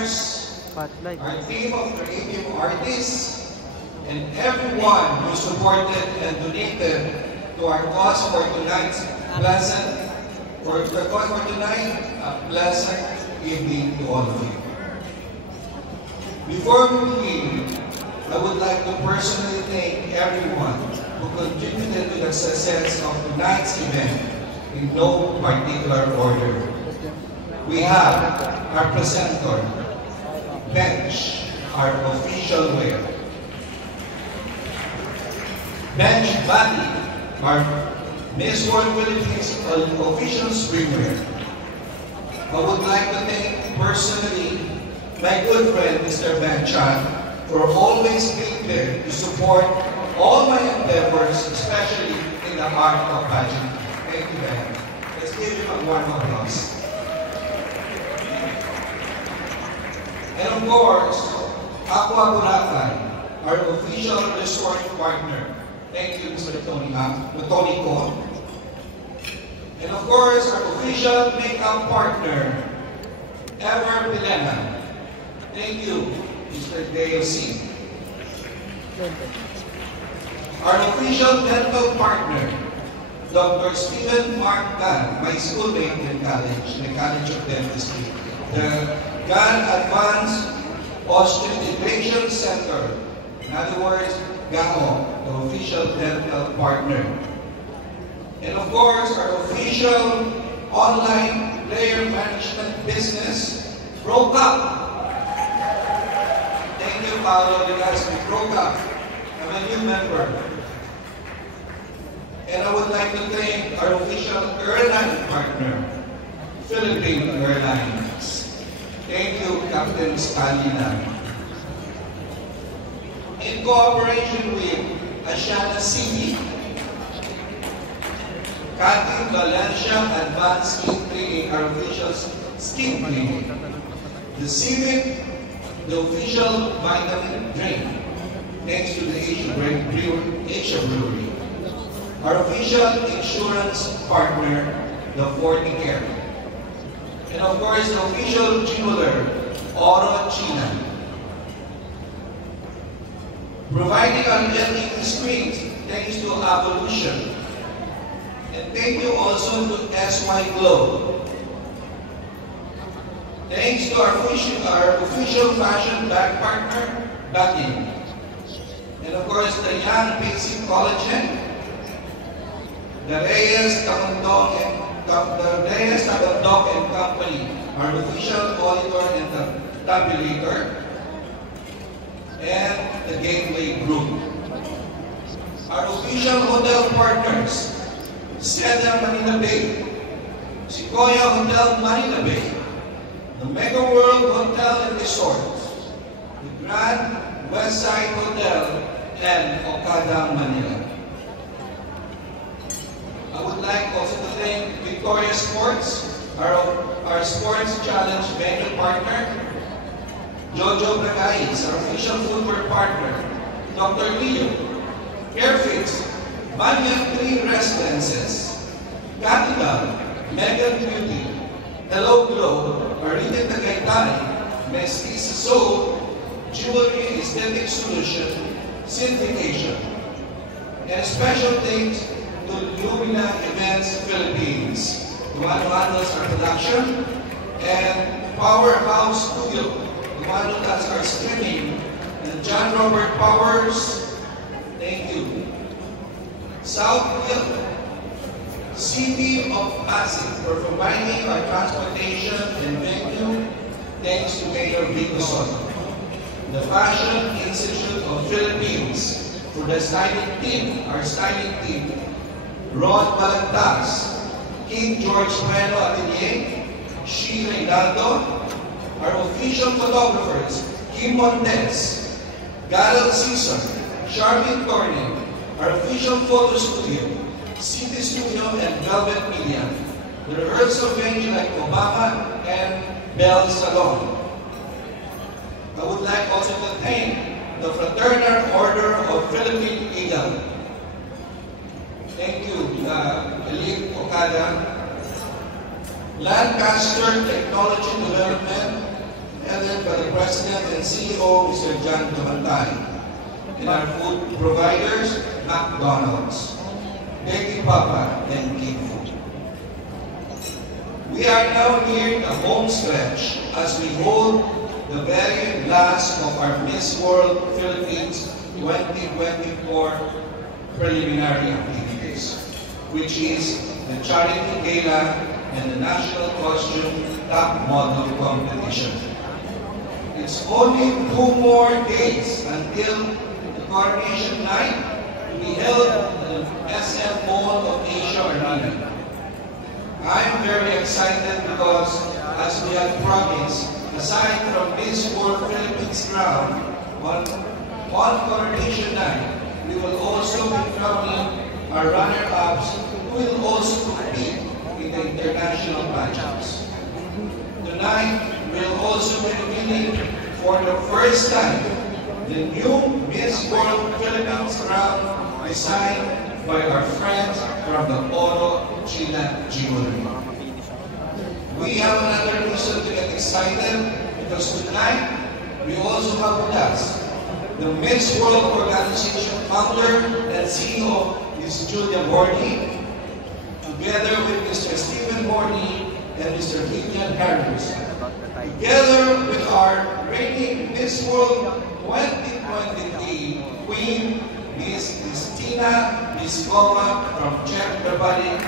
partners, Spotlight. our team of creative artists, and everyone who supported and donated to our cause for tonight's pleasant evening to all of you. Before we begin, I would like to personally thank everyone who contributed to the success of tonight's event in no particular order. We have our presenter, Bench, our official wear. Bench Bali, our Miss World Philippines official swimwear. I would like to thank personally my good friend, Mr. Ben Chan, for always being there to support all my endeavors, especially in the art of pageant. Thank you, Ben. Let's give him a warm applause. And of course, Aqua Boracay, our official resort partner. Thank you, Mr. Tony Ko. And of course, our official makeup partner, Ever Pilena. Thank you, Mr. Deo C. Our official dental partner, Dr. Stephen Mark Gan, my schoolmate in college, the College of Dentistry. The Gan Advanced Osteointegration Center, in other words, GAO, the official dental partner. And of course, our official online player management business, ProCup. Thank you, Paolo De Gaspi, ProCup. I'm a new member. And I would like to thank our official airline partner, Philippine Airlines. Thank you, Captain Stalina. In cooperation with Asiana City, Cathy Valencia Advanced Skin Clinic, our official skin clinic. The CIVIC, the official vitamin drink, thanks to the Asia Brewery. Our official insurance partner, the Forticare. And of course, the official jeweler, Oro China. Providing on LED screens, thanks to Evolution. And thank you also to SY Glow. Thanks to our official fashion bag partner, Batin. And of course, the Young Basic Collagen, the Reyes Tabandog and Company, our official auditor and tabulator, and the Gateway Group. Our official hotel partners, Seda Manila Bay, Sequoia Hotel Manila Bay, the Mega World Hotel and Resort, the Grand Westside Hotel, and Okada Manila. I would like also to thank Victoria Sports, our sports challenge venue partner, Jojo Bragais, our official footwear partner, Dr. Leo, Carefix, Banyan Tree Residences, Capital, Mega Beauty, Hello Glow, Arita Tagaytay, Mestiza Soul, Jewelry Aesthetic Solution, Syndication. And special thanks to Lumina Events Philippines, who handles our production, and Powerhouse Studio, who handles our streaming, and John Robert Powers, thank you. Southfield, City of Pasig, for providing our transportation and venue, thanks to Mayor Vico Soto. The Fashion Institute of Philippines, for the styling team, our styling team, Ron Balagtas, King George Bueno Atelier, Sheila Hidalgo, our official photographers, Kim Montes, Garel Caesar, Charmin Corning, our official photo studio, City Studio and Velvet Media, the rehearsal venue like Obama and Bell Salon. I would like also to thank the Fraternal Order of Philippine Eagle. Thank you, Elite Okada. Lancaster Technology Development, headed by President and CEO, Mr. John Tumantay, and our food providers, McDonald's, Baby Papa, and King Food. We are now near the home stretch as we hold the very last of our Miss World Philippines 2024 preliminary activities, which is the Charity Gala and the National Costume Top Model Competition. It's only 2 more days until the coronation night to be held in the SM Mall of Asia Arena. I'm very excited because, as we have promised, aside from Miss World Philippines crown, on coronation night, we will also be crowning our runner-ups who will also compete in the international pageants. Tonight, we'll also be revealing for the first time the new Miss World Philippines crown designed by our friends from the Oro China Jewelry. We have another reason to get excited because tonight we also have with us the Miss World Organization founder and CEO, Ms. Julia Borney, together with Mr. Stephen Borney and Mr. Vivian Harris, together with our reigning Miss World 2023 Queen, Ms. Christina Miskova from Czech Republic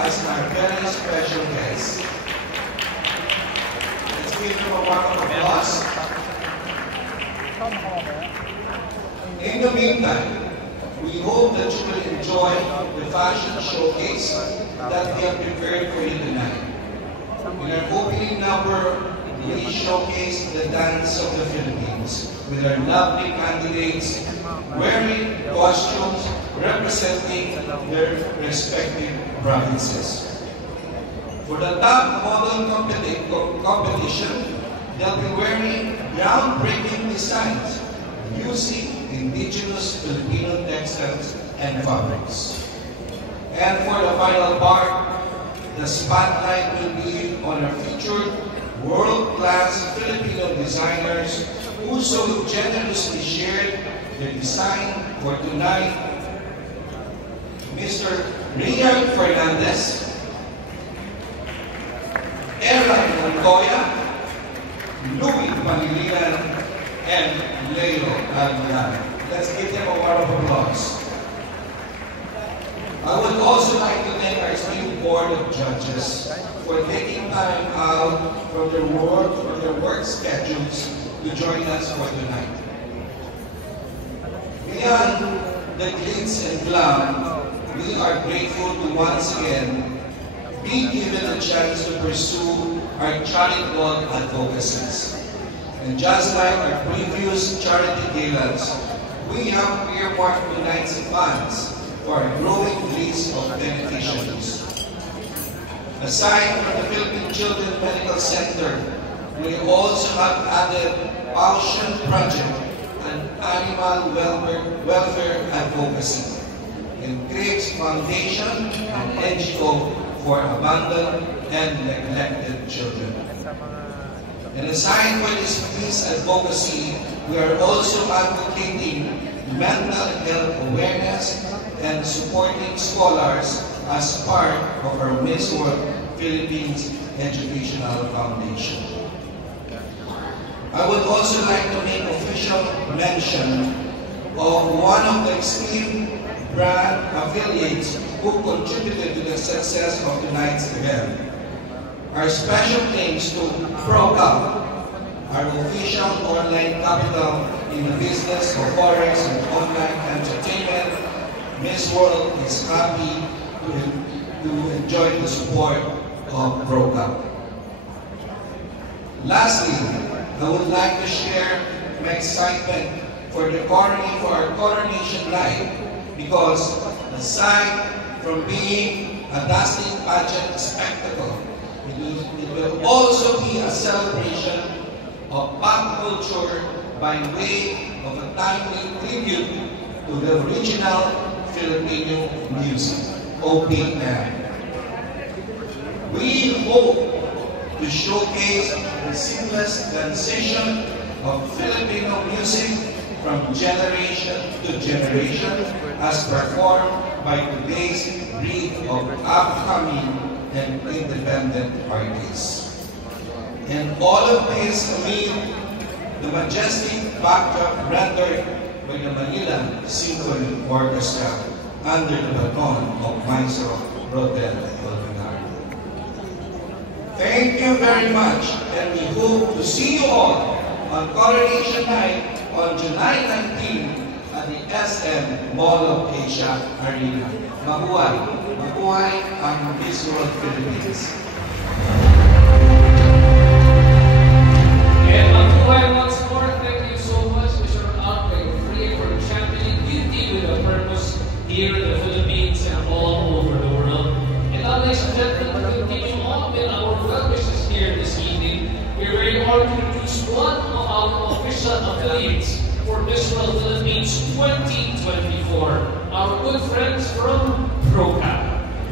as our very special guest. Let's give them a round of applause. In the meantime, we hope that you will enjoy the fashion showcase that we have prepared for you tonight. In our opening number, we showcase the dance of the Philippines with our lovely candidates wearing costumes representing their respective provinces. For the top model competition, they'll be wearing groundbreaking designs using indigenous Filipino textiles and fabrics. And for the final part, the spotlight will be on our featured world-class Filipino designers who so generously shared their design for tonight. Mr. Rian Fernandez, Erlan Montoya, Louis Pangilinan, and Leo Aguilar. Let's give them a round of applause. I would also like to thank our esteemed board of judges for taking time out from their work schedules to join us for tonight. Beyond the glitz and glam, we are grateful to once again be given a chance to pursue our charitable advocacies. And just like our previous charity galas, we have earmarked tonight's funds for a growing list of beneficiaries. Aside from the Philippine Children's Medical Center, we also have added Passion Project and Animal Welfare Advocacy, and Cribs Foundation, an NGO for abandoned and neglected children. And aside for this advocacy, we are also advocating mental health awareness and supporting scholars as part of our Miss World Philippines Educational Foundation. I would also like to make official mention of one of the esteemed brand affiliates who contributed to the success of tonight's event. Our special thanks to ProCap, our official online capital in the business of forex and online entertainment. Miss World is happy to enjoy the support of ProCap. Lastly, I would like to share my excitement for our coronation night, because aside from being a dazzling pageant spectacle, it will also be a celebration of pop culture by way of a timely tribute to the original Filipino music, OPM. We hope to showcase the seamless transition of Filipino music from generation to generation as performed by today's breed of upcoming and independent artists. And all of this amid the majestic backdrop rendered by the Manila Symphony Orchestra under the baton of Maestro Rodel Colmenares. Thank you very much, and we hope to see you all on Coronation Night on July 19 at the SM Mall of Asia Arena. Mabuhay! Mabuhay ang Miss World Philippines! And mabuhay once more. Thank you so much, Mr. Albert Free, for championing beauty with a purpose here in the Philippines and all over the world. And now, ladies and gentlemen, to continue on with our well wishes here this evening, we're very honored to introduce one of our official affiliates for Miss World Philippines 2024. Our good friends from ProCap.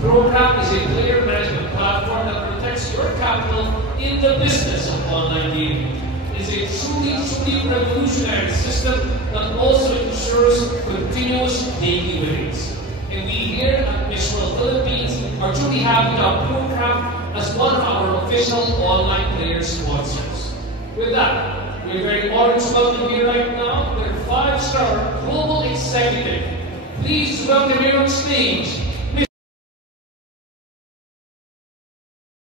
ProCap is a player management platform that protects your capital in the business of online gaming. It is a truly revolutionary system that also ensures continuous daily winnings. And we here at Miss World Philippines are truly happy to have ProCap as one of our official online player sponsors. With that, we're very honored to welcome here right now their 5-star global executive. Please welcome here on stage